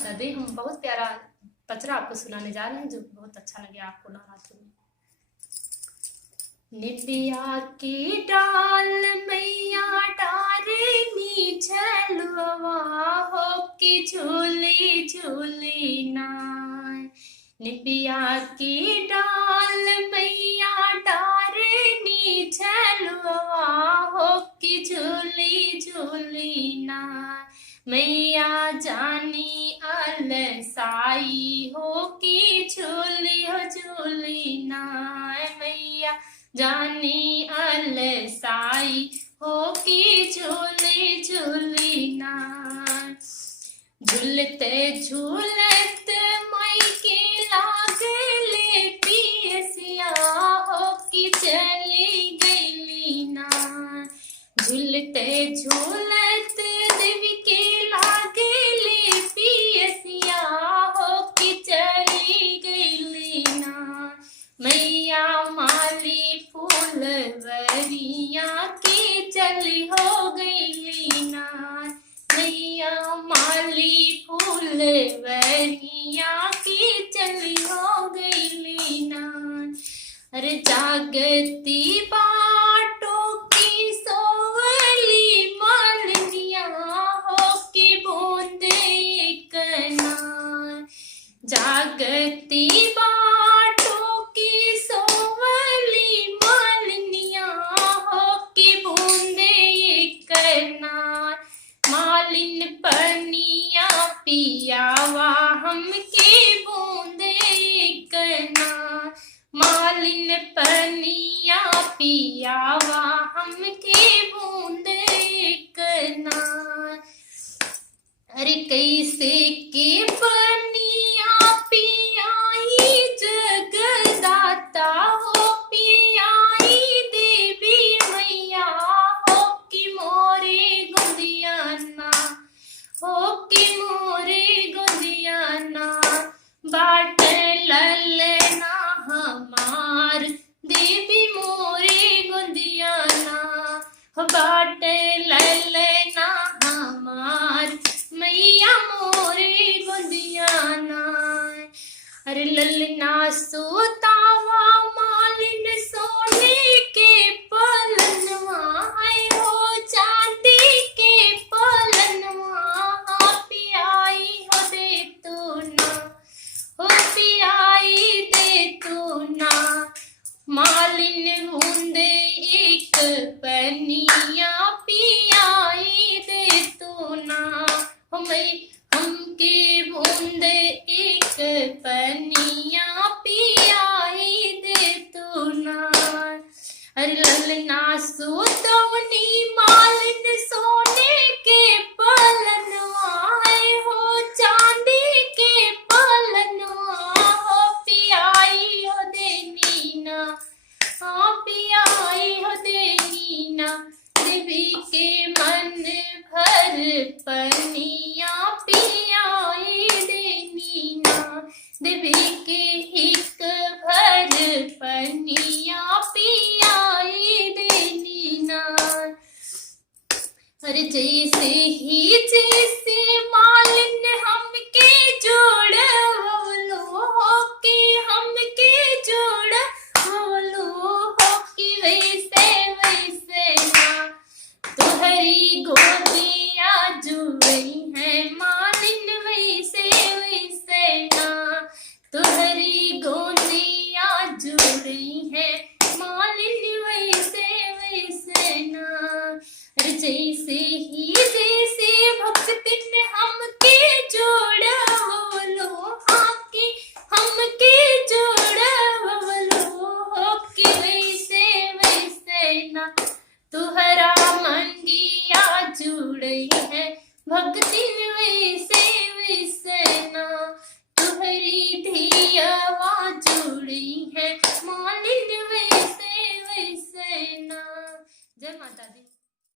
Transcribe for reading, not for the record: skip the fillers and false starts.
बता दें, हम बहुत प्यारा पचरा आपको सुनाने जा रहे हैं जो बहुत अच्छा लगे आपको नवरात्रि में। निबिया की डाल मैया डारेनी झलवा हो कि झूली झूली नाय। निबिया की डाल मैया डारेनी झलवा हो कि झूली झूली नाय। मैया जानी अलसाई हो कि झूली हो झूली नाय। मैया जानी अलसाई हो कि झूली झूली नाय। झूलते झूलत मई के लागले पियसिया हो कि चली गईली नाय। झूलते झूलत देवी के लागले पियसिया हो कि चली गईली नाय। मैया माली फूलवरिया की चली हो गईली नाय। मैया माली फूलवरिया की चली हो गईली नाय। अरे जागती बाटों की सोवली मालिनिया हो कि बूंद एक नाय। जागती बाटों की सोवली मालिनिया हो कि बूंद एक नाय। मालिन पनिया पियावा हमके बूंद एक नाय। मालिन पनिया पियावा हमके बूंद एक नाय। अरे कैसे के पनिया पियाई जगदाता हो पियाई देवी मैया हो कि मोरे गुंदियाना हो कि मोरे गुंदियाना। बाट ललना हमार देवी मोरे गुंदियाना हो। बाट ललना हमार मैया मोरे गुंदियाना। अरे ललना सोतावा मालिन सोने के पलनवा है हो चांदी के पलनवा। पियाई हो दे तू ना हो पियाई दे तू ना। मालिन बूंद एक पनिया पियाई दे तू ना। हमके बूंद एक पनिया पियाई दे तू ना। अरे ललना सोतवनी मालिन सोने के पलनवा है हो चांदी के पलनवा हो। पियाई हो देनी ना हाँ पियाई हो देनी ना। देवी के मन भर पनिया पियाई देनी ना। देवी के हिक भर पनिया पियाई देनी ना। अरे जैसे ही जैसे मालिन हमके जोड़ होलो हो कि हमके जोड़ होलो हो कि वैसे वैसे ना। तुहरी गोदिया जुड़ी है मालिन वैसे वैसे ना। तुहरी गोदिया जुड़ी है मालिन वैसे वैसे ना। अरे जैसे